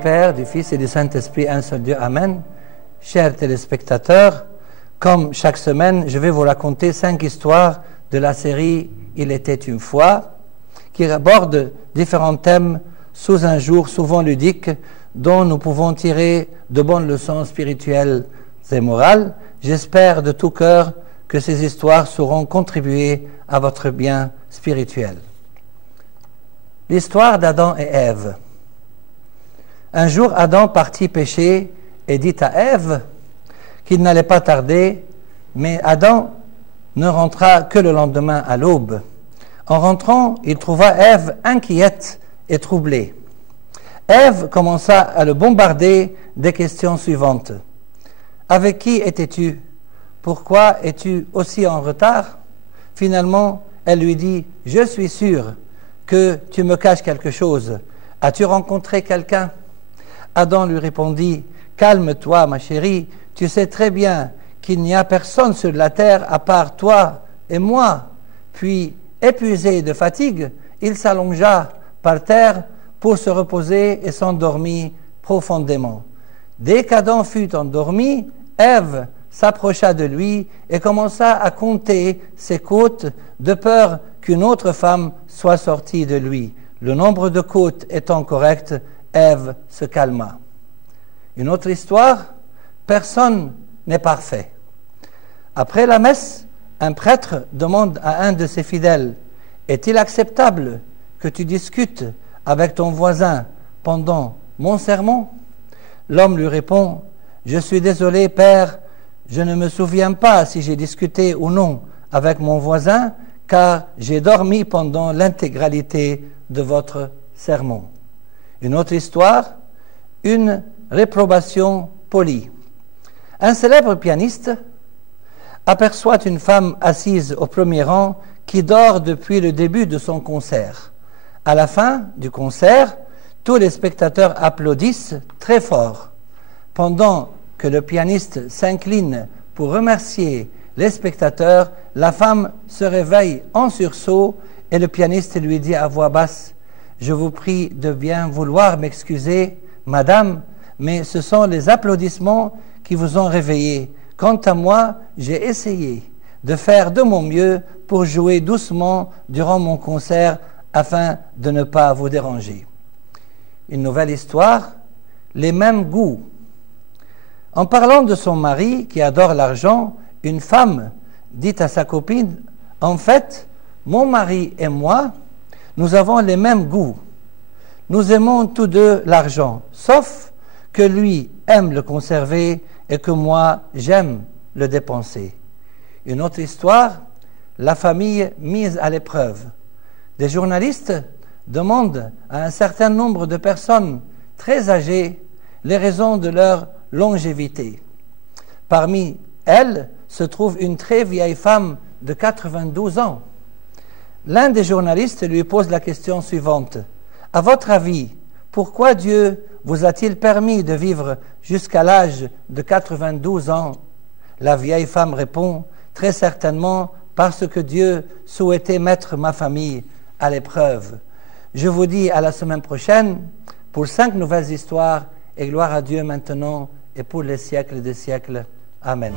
Père, du Fils et du Saint-Esprit, un seul Dieu. Amen. Chers téléspectateurs, comme chaque semaine, je vais vous raconter 5 histoires de la série « Il était une fois » qui aborde différents thèmes sous un jour souvent ludique dont nous pouvons tirer de bonnes leçons spirituelles et morales. J'espère de tout cœur que ces histoires sauront contribuer à votre bien spirituel. L'histoire d'Adam et Ève. Un jour, Adam partit pécher et dit à Ève qu'il n'allait pas tarder, mais Adam ne rentra que le lendemain à l'aube. En rentrant, il trouva Ève inquiète et troublée. Ève commença à le bombarder des questions suivantes. « Avec qui étais-tu? Pourquoi es-tu aussi en retard ?» Finalement, elle lui dit « Je suis sûre que tu me caches quelque chose. As-tu rencontré quelqu'un ?» Adam lui répondit « Calme-toi, ma chérie, tu sais très bien qu'il n'y a personne sur la terre à part toi et moi. » Puis, épuisé de fatigue, il s'allongea par terre pour se reposer et s'endormit profondément. Dès qu'Adam fut endormi, Ève s'approcha de lui et commença à compter ses côtes de peur qu'une autre femme soit sortie de lui. Le nombre de côtes étant correct, Ève se calma. Une autre histoire, personne n'est parfait. Après la messe, un prêtre demande à un de ses fidèles « Est-il acceptable que tu discutes avec ton voisin pendant mon sermon ?» L'homme lui répond « Je suis désolé, Père, je ne me souviens pas si j'ai discuté ou non avec mon voisin, car j'ai dormi pendant l'intégralité de votre sermon. » Une autre histoire, une réprobation polie. Un célèbre pianiste aperçoit une femme assise au premier rang qui dort depuis le début de son concert. À la fin du concert, tous les spectateurs applaudissent très fort. Pendant que le pianiste s'incline pour remercier les spectateurs, la femme se réveille en sursaut et le pianiste lui dit à voix basse « Je vous prie de bien vouloir m'excuser, madame, mais ce sont les applaudissements qui vous ont réveillé. Quant à moi, j'ai essayé de faire de mon mieux pour jouer doucement durant mon concert afin de ne pas vous déranger. » Une nouvelle histoire, les mêmes goûts. En parlant de son mari qui adore l'argent, une femme dit à sa copine « En fait, mon mari et moi, nous avons les mêmes goûts. Nous aimons tous deux l'argent, sauf que lui aime le conserver et que moi, j'aime le dépenser. » Une autre histoire, la famille mise à l'épreuve. Des journalistes demandent à un certain nombre de personnes très âgées les raisons de leur longévité. Parmi elles se trouve une très vieille femme de 92 ans. L'un des journalistes lui pose la question suivante. « À votre avis, pourquoi Dieu vous a-t-il permis de vivre jusqu'à l'âge de 92 ans ?» La vieille femme répond « Très certainement parce que Dieu souhaitait mettre ma famille à l'épreuve. » Je vous dis à la semaine prochaine pour 5 nouvelles histoires et gloire à Dieu maintenant et pour les siècles des siècles. Amen.